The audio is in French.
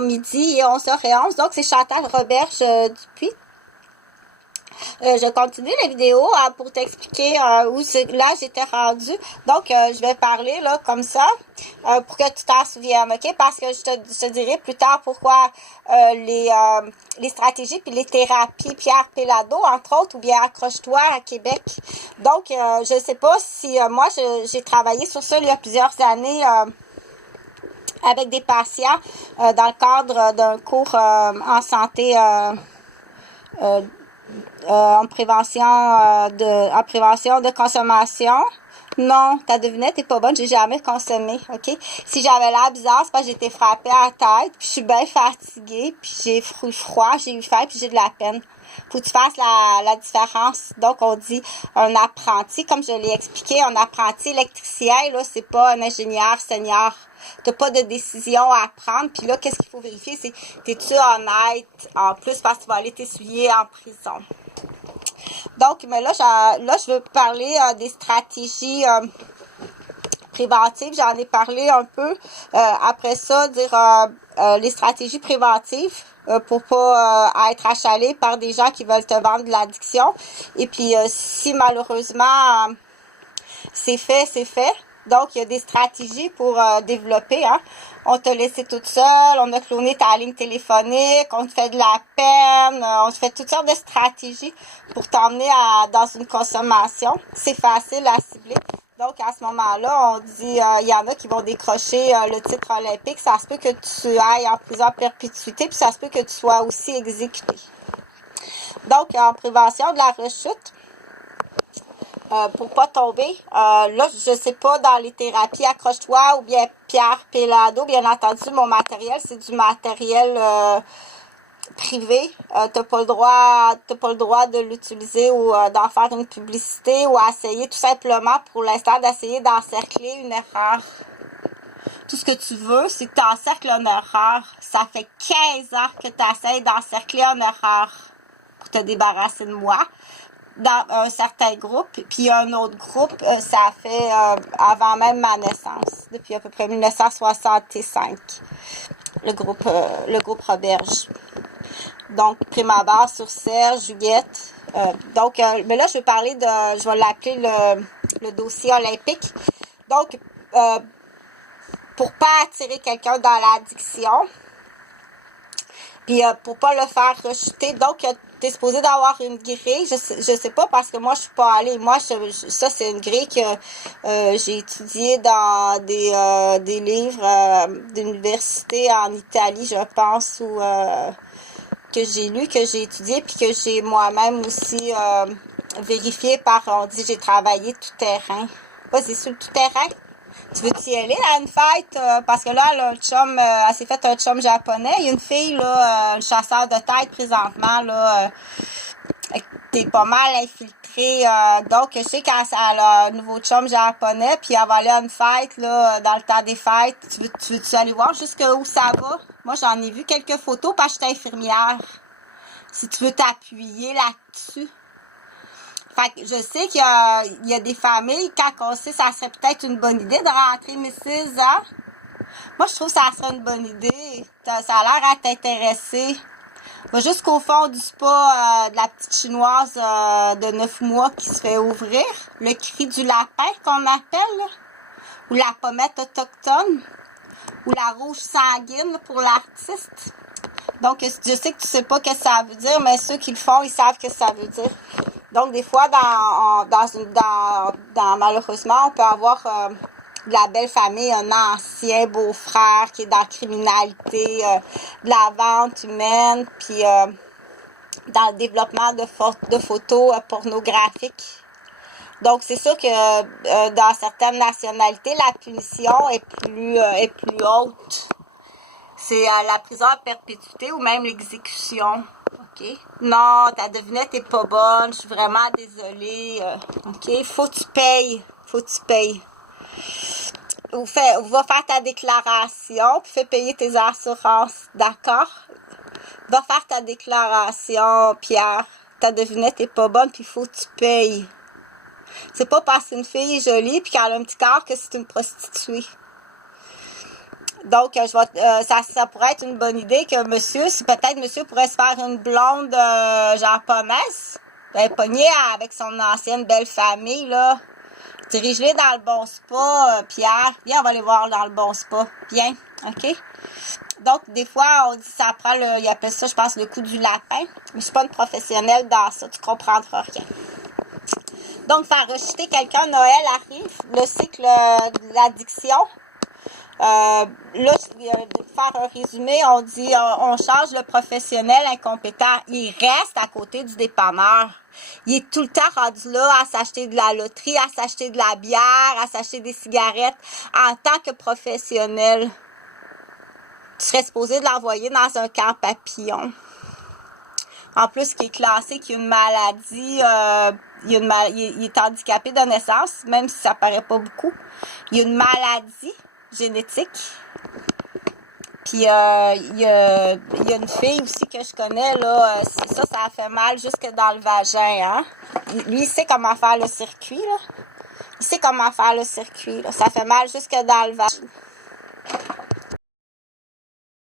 Midi et 11h11. Donc, c'est Chantal Roberge Dupuis. Je continue la vidéo pour t'expliquer où là j'étais rendue. Donc, je vais parler là comme ça pour que tu t'en souviennes, ok? Parce que je te dirai plus tard pourquoi les stratégies puis les thérapies Pierre Pellado, entre autres, ou bien Accroche-toi à Québec. Donc, je ne sais pas si moi, j'ai travaillé sur ça il y a plusieurs années avec des patients dans le cadre d'un cours en santé en prévention de consommation. Non, ta devinette est pas bonne, j'ai jamais consommé, ok? Si j'avais l'air bizarre, c'est parce que j'ai été frappée à la tête, puis je suis bien fatiguée, puis j'ai froid, j'ai eu faim, puis j'ai de la peine. Faut que tu fasses la différence. Donc, on dit un apprenti, comme je l'ai expliqué, un apprenti électricien, là, c'est pas un ingénieur senior. T'as pas de décision à prendre. Puis là, qu'est-ce qu'il faut vérifier, c'est t'es-tu honnête en plus parce que tu vas aller t'essuyer en prison. Donc, mais là, je veux parler des stratégies préventives. J'en ai parlé un peu. Après ça, dire les stratégies préventives pour pas être achalé par des gens qui veulent te vendre de l'addiction. Et puis, si malheureusement, c'est fait, c'est fait. Donc, il y a des stratégies pour développer. Hein. On t'a laissé toute seule, on a cloné ta ligne téléphonique, on te fait de la peine, on te fait toutes sortes de stratégies pour t'emmener dans une consommation. C'est facile à cibler. Donc, à ce moment-là, on dit, il y en a qui vont décrocher le titre olympique. Ça se peut que tu ailles en prison à perpétuité, puis ça se peut que tu sois aussi exécuté. Donc, en prévention de la rechute, pour pas tomber. Là, je sais pas, dans les thérapies Accroche-toi ou bien Pierre Pellado, bien entendu, mon matériel, c'est du matériel privé. T'as pas le droit de l'utiliser ou d'en faire une publicité ou essayer tout simplement pour l'instant d'essayer d'encercler une erreur. Tout ce que tu veux, c'est que tu encercles une erreur. Ça fait 15 ans que tu essaies d'encercler une erreur pour te débarrasser de moi. Dans un certain groupe, puis un autre groupe, ça fait avant même ma naissance, depuis à peu près 1965, le groupe Roberge. Donc, prime abord sur Serge, Juliette. Donc, mais là, je vais l'appeler le dossier olympique. Donc, pour pas attirer quelqu'un dans l'addiction, puis pour pas le faire rechuter, donc t'es supposé d'avoir une grille. Je sais pas parce que moi je suis pas allée. Moi ça c'est une grille que j'ai étudiée dans des livres d'université en Italie, je pense, ou que j'ai lu, que j'ai étudié, puis que j'ai moi-même aussi vérifié on dit j'ai travaillé tout terrain. Vas-y, sur le tout terrain. Tu veux-tu y aller à une fête? Parce que là, elle s'est fait un chum japonais. Il y a une fille, là, un chasseur de tête présentement, là, t'es pas mal infiltré. Donc, je sais qu'elle a un nouveau chum japonais, puis elle va aller à une fête, là, dans le temps des fêtes. Tu veux-tu aller voir jusqu'où ça va? Moi, j'en ai vu quelques photos parce que j'étais infirmière. Si tu veux t'appuyer là-dessus. Fait que je sais qu'il y a des familles, quand on sait, ça serait peut-être une bonne idée de rentrer Mrs. Hein? Moi, je trouve que ça serait une bonne idée. Ça a l'air à t'intéresser. Va jusqu'au fond du spa de la petite chinoise de 9 mois qui se fait ouvrir. Le cri du lapin qu'on appelle. Là. Ou la pommette autochtone. Ou la rouge sanguine pour l'artiste. Donc, je sais que tu sais pas ce que ça veut dire, mais ceux qui le font, ils savent ce que ça veut dire. Donc, des fois, malheureusement, on peut avoir de la belle famille, un ancien beau-frère qui est dans la criminalité, de la vente humaine, puis dans le développement de photos pornographiques. Donc, c'est sûr que dans certaines nationalités, la punition est plus haute. C'est la prison à perpétuité ou même l'exécution. OK? Non, ta devinette est pas bonne. Je suis vraiment désolée. OK? Faut que tu payes. Va faire ta déclaration, puis fais payer tes assurances. D'accord? Va faire ta déclaration, Pierre. Ta devinette est pas bonne, puis faut que tu payes. C'est pas parce qu'une fille est jolie puis qu'elle a un petit corps que c'est une prostituée. Donc, ça pourrait être une bonne idée que peut-être monsieur pourrait se faire une blonde japonaise, pognée avec son ancienne belle famille, là. Dirige-les dans le bon spa, Pierre. Viens, on va les voir dans le bon spa. Viens, OK? Donc, des fois, on dit ça prend il appelle ça, je pense, le coup du lapin. Mais je suis pas une professionnelle dans ça, tu comprendras rien. Donc, faire rejeter quelqu'un, Noël arrive, le cycle de l'addiction. Là, faire un résumé, on dit, on change le professionnel incompétent. Il reste à côté du dépanneur. Il est tout le temps rendu là à s'acheter de la loterie, à s'acheter de la bière, à s'acheter des cigarettes. En tant que professionnel, tu serais supposé de l'envoyer dans un camp papillon. En plus, qui est classé qu'il y a une maladie, il est handicapé de naissance, même si ça paraît pas beaucoup. Il y a une maladie génétique. Puis, il y a une fille aussi que je connais, là, ça a fait mal jusque dans le vagin, hein. Lui, il sait comment faire le circuit, là. Il sait comment faire le circuit, là. Ça fait mal jusque dans le vagin.